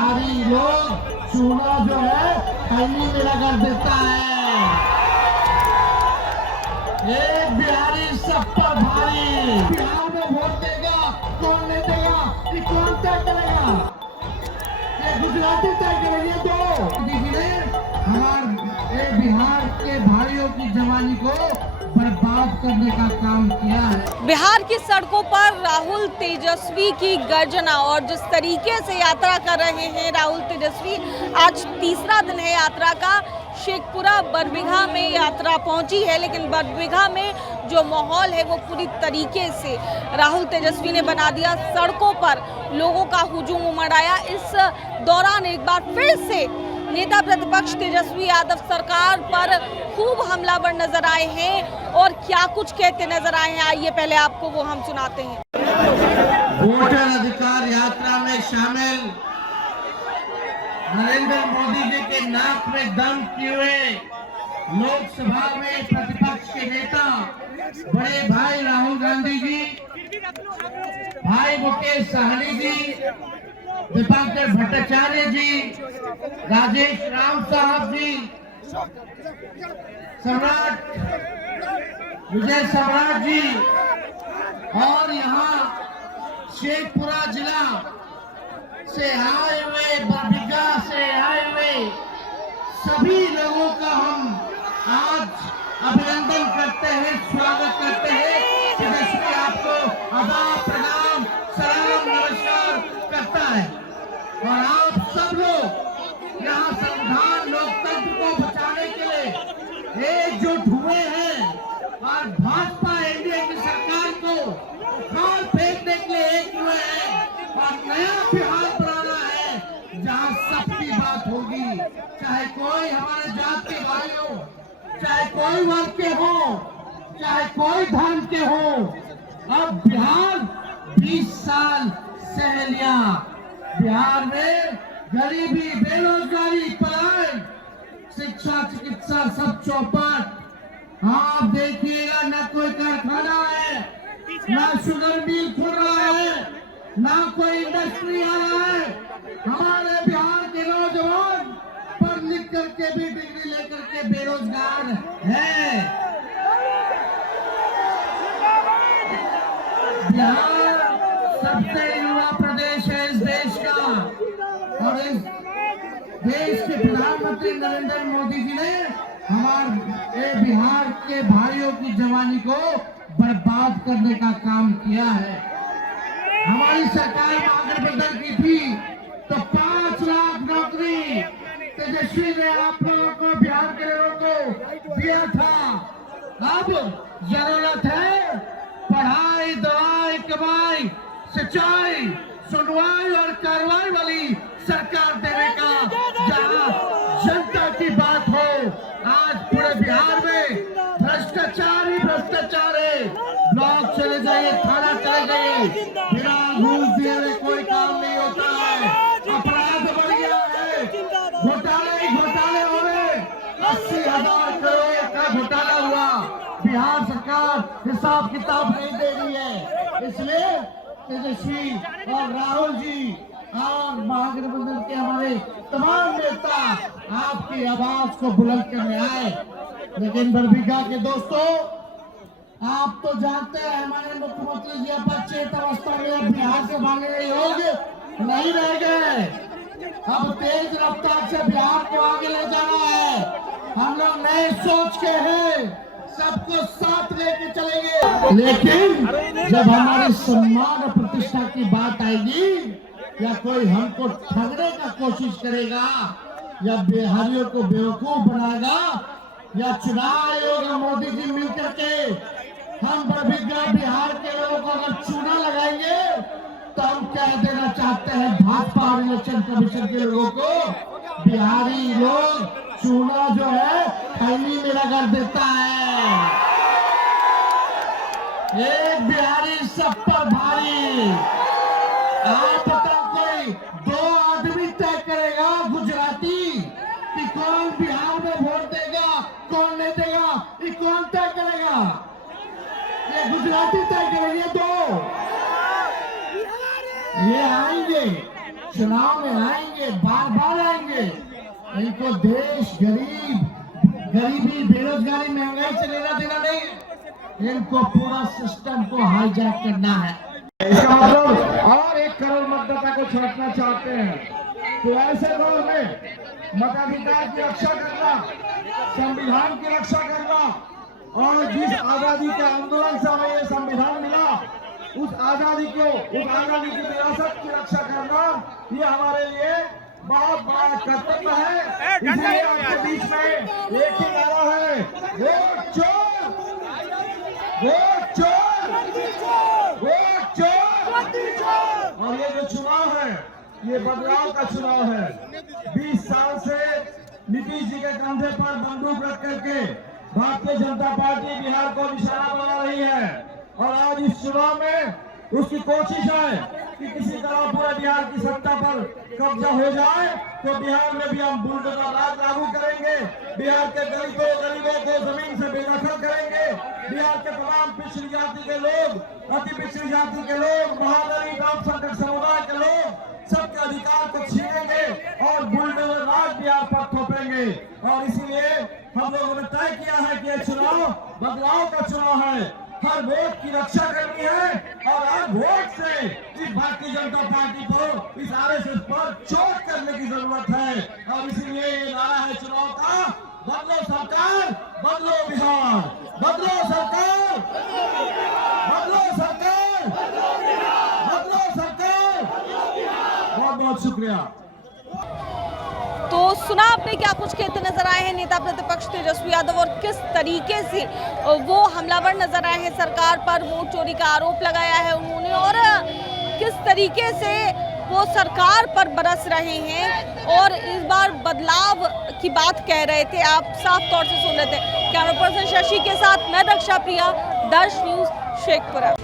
बिहारी लोग चूना जो है खैनी में रगड़ देता है। एक बिहारी सब पर भारी। बिहार में वोट देगा कौन नहीं देगा ये कौन तय करेगा? ये गुजराती तय करेंगे। तो दीदी ने हमारे बिहार के भाइयों की जवानी को बर्बाद करने का काम किया है। बिहार की सड़कों पर राहुल तेजस्वी की गर्जना और जिस तरीके से यात्रा कर रहे हैं राहुल तेजस्वी, आज तीसरा दिन है यात्रा का। शेखपुरा बरबीघा में यात्रा पहुंची है, लेकिन बरबीघा में जो माहौल है वो पूरी तरीके से राहुल तेजस्वी ने बना दिया। सड़कों पर लोगों का हुजूम उमड़ आया। इस दौरान एक बार फिर से नेता प्रतिपक्ष तेजस्वी यादव सरकार पर खूब हमलावर नजर आए हैं और क्या कुछ कहते नजर आए हैं, आइए पहले आपको वो हम सुनाते हैं। वोटर अधिकार यात्रा में शामिल नरेंद्र मोदी जी के नाक में दम किए लोकसभा में प्रतिपक्ष के नेता बड़े भाई राहुल गांधी जी, भाई मुकेश सहनी जी, दीपांकर भट्टाचार्य जी, राजेश राम साहब जी, सम्राट विजय सम्राट जी और यहाँ शेखपुरा जिला से आए हुए, बरबीघा से आए हुए सभी लोगों का हम आज अभिनंदन करते हैं, स्वागत करते हैं। तेजस्वी आपको आदाब, प्रणाम, सलाम, नमस्कार करता है। और आप सब लोग यहाँ संविधान लोकतंत्र को बचाने के लिए एकजुट हुए हैं और भाजपा एनडीए की सरकार को उखाड़ फेंकने के लिए एक हुए हैं और नया बिहार बनाना है जहाँ सबकी बात होगी, चाहे कोई हमारे जात के भाई हो, चाहे कोई वर्ग के हो, चाहे कोई धर्म के हो। अब बिहार 20 साल सह लिया। बिहार में गरीबी, बेरोजगारी, पलायन, शिक्षा, चिकित्सा सब चौपट। आप देखिएगा ना कोई कारखाना है, ना शुगर मिल खुल रहा है, ना कोई इंडस्ट्री आ रहा है। हमारे बिहार के नौजवान पढ़ लिख करके भी डिग्री लेकर के बेरोजगार है। बिहार सबसे युवा प्रदेश है इस देश का और इस देश के प्रधानमंत्री नरेंद्र मोदी जी ने हमारे बिहार के भाइयों की जवानी को बर्बाद करने का काम किया है। हमारी सरकार ने अग्रबदल की थी तो 5 लाख नौकरी तेजस्वी ने आप लोगों को, बिहार के लोगों को दिया था। अब जरूरत है पढ़ाई, दवाई, कमाई, सिंचाई, सुनवाई और कार्रवाई वाली सरकार देने का, जहाँ जनता की बात हो। आज पूरे बिहार में भ्रष्टाचार ही भ्रष्टाचार है। ब्लॉक चले जाइए, थाना चले जाइए, बिना घूस दिए हुए कोई काम नहीं होता है। अपराध बढ़ गया है, घोटाले ही घोटाले हो रहे। 80,000 करोड़ का घोटाला हुआ। बिहार सरकार हिसाब किताब नहीं दे रही है, इसलिए तेजस्वी और राहुल जी और महागठबंधन के हमारे तमाम नेता आपकी आवाज को बुलंद करने आए। लेकिन बरबीघा के दोस्तों, आप तो जानते हैं हमारे मुख्यमंत्री जी अपचेत अवस्था में बिहार से भागने योग्य नहीं रह गए। अब तेज रफ्तार से बिहार को आगे ले जाना है। हम लोग नए सोच के हैं, सबको साथ लेके चलेंगे। लेकिन जब हमारे सम्मान और प्रतिष्ठा की बात आएगी या कोई हमको ठगने का कोशिश करेगा या बिहारियों को बेवकूफ बनाएगा या चुनाव आयोग और मोदी जी मिलकर के हम बरबीघा बिहार के लोगों को अगर चूना लगाएंगे तो हम कह देना चाहते हैं भाजपा और इलेक्शन कमीशन के लोगों को, बिहारी लोग चूना जो है खैनी में रगड़ देता है। एक बिहारी सब पर भारी। आप बताओ, कोई 2 आदमी तय करेगा गुजराती कि कौन बिहार में वोट देगा कौन नहीं देगा, ये कौन तय करेगा? ये गुजराती तय करेंगे। तो ये आएंगे चुनाव में आएंगे, बार बार आएंगे। इनको देश, गरीबी, बेरोजगारी, महंगाई से लेना देना नहीं है। इनको पूरा सिस्टम को हाईजैक करना है। इसका मतलब और 1 करोड़ मतदाता को छांटना चाहते हैं। तो ऐसे दौर में मताधिकार की रक्षा करना, संविधान की रक्षा करना और जिस आजादी के आंदोलन से हमें ये संविधान मिला, उस आजादी की विरासत की रक्षा करना, ये हमारे लिए बहुत बड़ा कर्तव्य है। इसलिए आपके बीच में एक ही नारा है, वोट चोर, वोट चोर, वोट चोर। और ये जो चुनाव है, ये बदलाव का चुनाव है। 20 साल से नीतीश जी के कंधे पर बंदूक रख करके भारतीय जनता पार्टी बिहार को निशाना बना रही है। और आज इस चुनाव में उसकी कोशिश है कि किसी तरह पूरे बिहार की सत्ता पर कब्जा हो जाए, तो बिहार में भी हम बुलडोजर राज लागू करेंगे। बिहार के गरीबों को जमीन से बेदखल करेंगे। बिहार के तमाम पिछड़ी जाति के लोग, अति पिछड़ी जाति के लोग, महागरीब अल्पसंख्यक समुदाय के लोग, सबके अधिकार को छीनेंगे और बुलडोजर राज बिहार पर थोपेंगे। और इसीलिए हम लोगों ने तय किया है कि यह चुनाव बदलाव का चुनाव है। हर वोट की रक्षा करनी है और हर वोट से इस भारतीय जनता पार्टी को, इस आरएसएस पर चोट करने की जरूरत है। और इसीलिए ये नारा है चुनाव का, बदलो सरकार, बदलो बिहार, बदलो सरकार, बदलो सरकार, बदलो सरकार। बहुत बहुत शुक्रिया। तो सुना आपने क्या कुछ कहते नजर आए हैं नेता प्रतिपक्ष तेजस्वी यादव, और किस तरीके से वो हमलावर नजर आए हैं सरकार पर, वोट चोरी का आरोप लगाया है उन्होंने, और किस तरीके से वो सरकार पर बरस रहे हैं और इस बार बदलाव की बात कह रहे थे। आप साफ तौर से सुन रहे थे। कैमरा पर्सन शशि के साथ मैं दक्षा प्रिया, दर्श न्यूज, शेखपुरा।